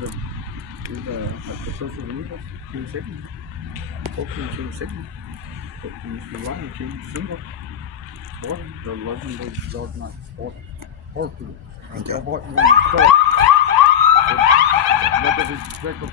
like the social universe, King City. Oakland King City. Oakland King King Single. Sport. The legend of Dog Night Sport. Harper. Okay. About one sport. Look at his record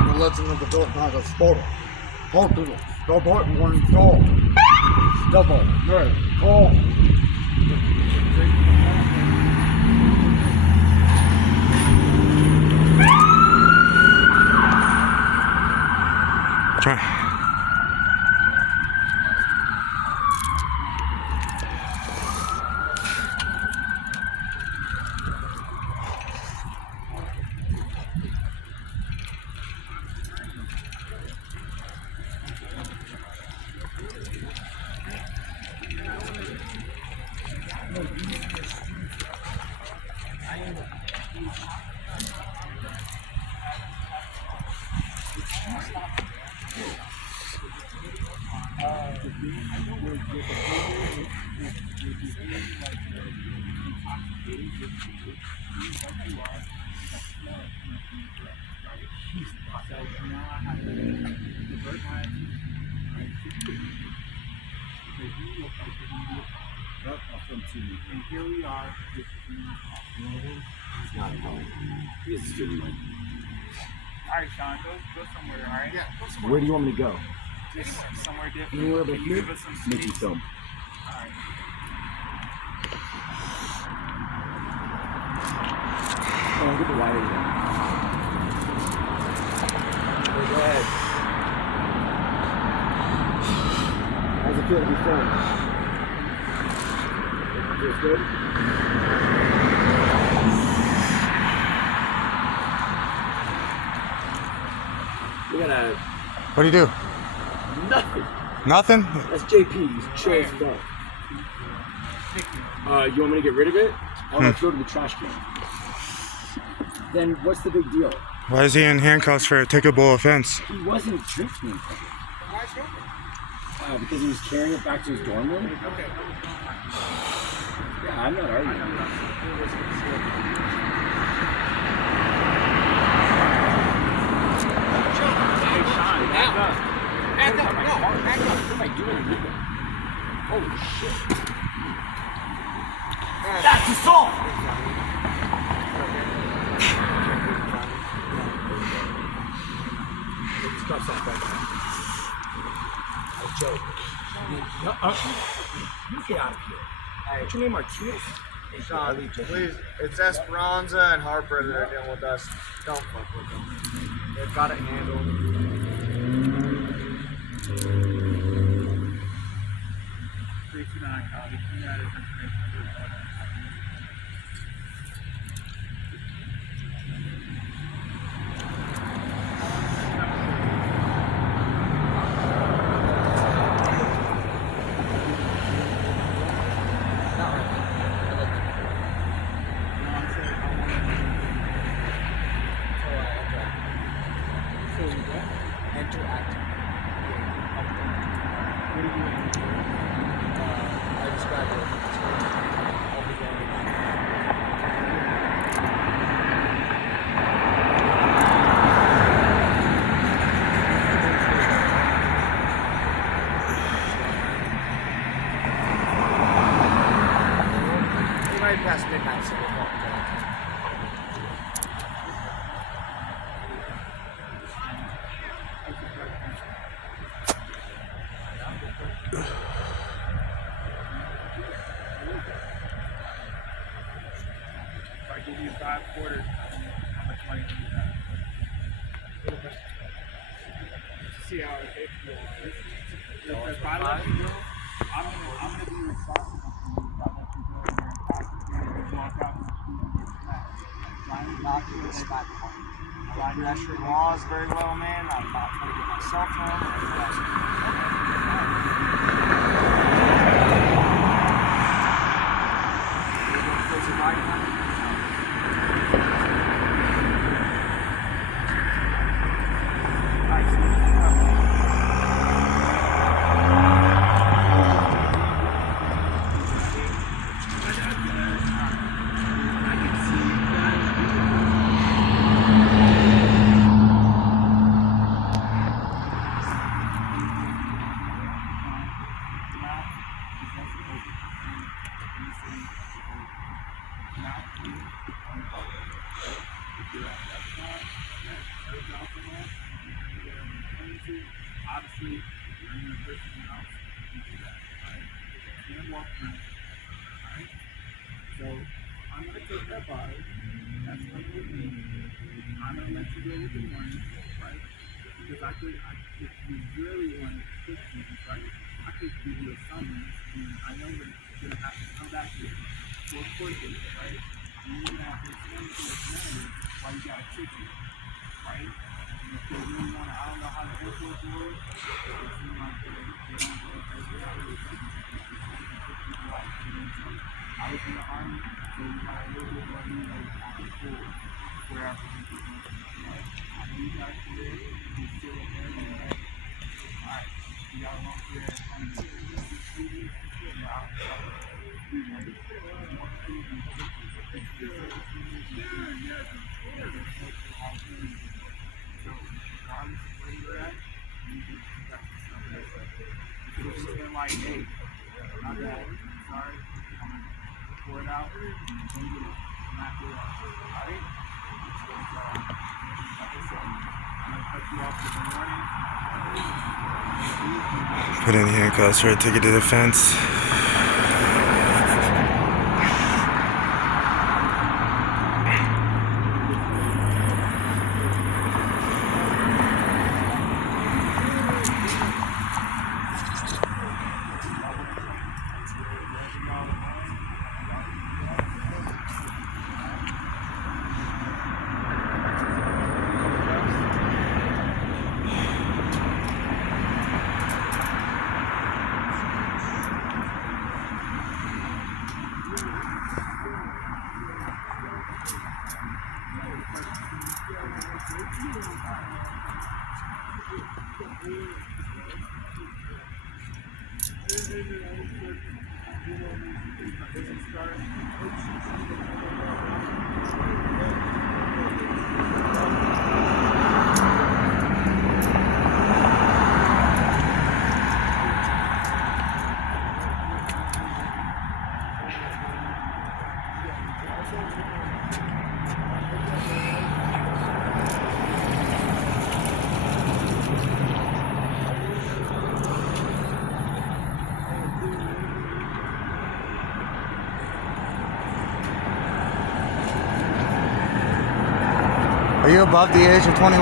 and the legend of the Dog Night of Sport. Harper. Double one dog. Double. No. Call. Try. And here we are. It's not home. It's a student loan. Alright, Sean, go somewhere, alright? Yeah, go somewhere. Where do you want me to go? Just somewhere different. Anywhere but Can here? you give us some Make you space? film. Alright. Oh, get the wire down. Go ahead. How's it feel to be filmed? Feels good? We gotta... What do you do? Nothing. Nothing? That's JP. He's chill as fuck. You want me to get rid of it? I'll throw it in the trash can. Then what's the big deal? Why is he in handcuffs for a ticketable offense? He wasn't drinking. Because he was carrying it back to his dorm room? Okay. Yeah, I'm not arguing. Hey, Sean, back up. Back up, no, back up. What am I doing here? Holy shit. That's assault! Stop that back now. I joke. You get out of here. What's your name, Martinez? Sean, please, it's Esperanza and Harper that are dealing with us. Don't fuck with them. They've got it handled. 329, copy. Can you add this information? Past midnight, so we'll call it. If I give you 5 quarters, how much money do you have? See how it takes. If I let you go, I'm gonna be responsible for you. Walk out in the street and get smacked. I'm not doing it back home. I read your laws very well, man. I'm not trying to get my cell phone or anything else. You're going crazy right now? Obviously, you're in the person's house, you do that, right? You can't walk around, right? So, I'm going to take that bottle, that's going to be, I'm going to let you go with the morning, right? Because if you really want to push things, right? I could give you a summons, and I know that you're going to have to come back here for a court date, right? And you're going to have to explain to the commander why you got a ticket, right? And if they really want to, I don't know how the airport works, it seems like they don't go crazy out of it. I was in the army, so we got a little bit more leeway on the floor, wherever we can do, right? I know you guys can live, you still a very good way. Alright, you got a long career in front of you. So, regardless of where you're at, you can protect yourself. You could have just been like, hey, not bad, sorry, I'm going to pour it out, and you get it, not good. Alright? Like I said, I'm going to cut you off in the morning. Put in handcuffs for a ticket to defense. Are you above the age of 21?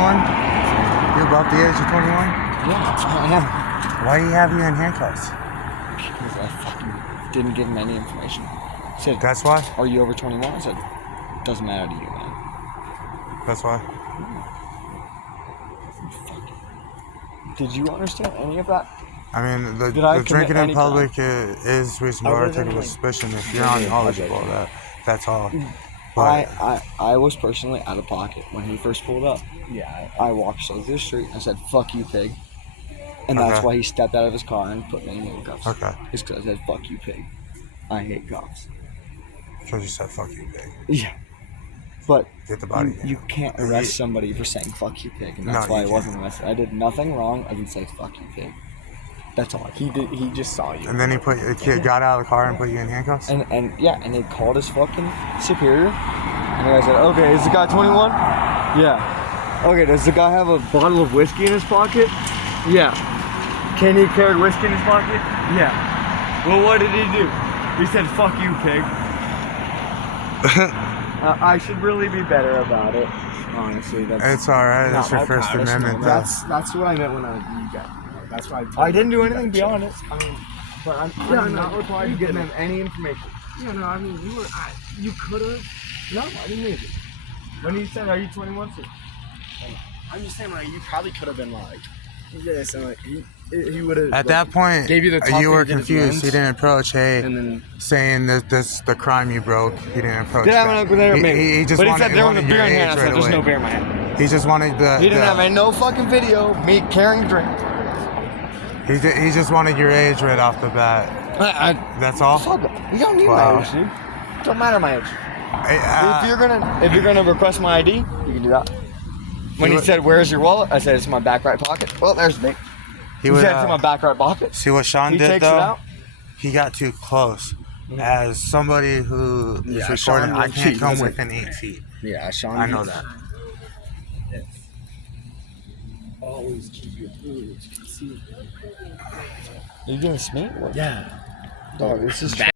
You above the age of 21? Yeah, I am. Why do you have you in handcuffs? Because I fucking didn't give him any information. He said, That's why? are you over 21? I said, doesn't matter to you, man. That's why? Did you understand any of that? I mean, Did I the commit drinking in any public is reasonable Other than, articulable like, suspicion if you're not knowledgeable of that. That's all. But I was personally out of pocket when he first pulled up. Yeah, I walked straight through the street and I said, fuck you, pig. And that's Okay. why he stepped out of his car and put me in handcuffs. Okay. It's because I said, fuck you, pig. I hate cops. because you said fuck you, pig. Yeah. But Get the body. you can't arrest somebody for saying fuck you, pig. And that's No, why you I wasn't arrested. I did nothing wrong other than say fuck you, pig. That's all I did. He just saw you. And then the kid got out of the car and put you in handcuffs? And they called his fucking superior. And the guy said, okay, is the guy 21? Yeah. Okay, does the guy have a bottle of whiskey in his pocket? Yeah. Can he carry whiskey in his pocket? Yeah. Well, what did he do? He said, fuck you, pig. I should really be better about it. Honestly, It's alright, that's your First Amendment. That's what I meant when you got. That's why I didn't do anything beyond it. I mean, but I'm not required to give them any information. Yeah, no, I mean, you could have. No, I didn't need it. when he said, are you 21? I'm just saying, like, you probably could have been like this, and like he would have. At that point, gave you the top you were and did his confused. lens. He didn't approach, hey, And then saying this the crime you broke. He didn't approach Did I have that. an open there? Maybe. He just But he wanted, said there was a wanted beer your in hand. age I said, right there's away. no beer in my hand. He just wanted the... He didn't have no fucking video of me carrying a drink. He just wanted your age right off the bat. That's all? Fuck it. You don't need Wow. my age, dude. Don't matter my age. Hey, If you're gonna request my ID, you can do that. When he said, "Where's your wallet?" I said, "It's in my back right pocket." Well, there's me. He would, said, "It's in my back right pocket." See what Sean He did takes though? it out. He got too close. As somebody who is Yeah, recording, Sean, I can't he come doesn't- within 8 feet. Yeah, Sean. I know that. Always keep your food concealed. Are you gonna smell? Yeah. Dog, this is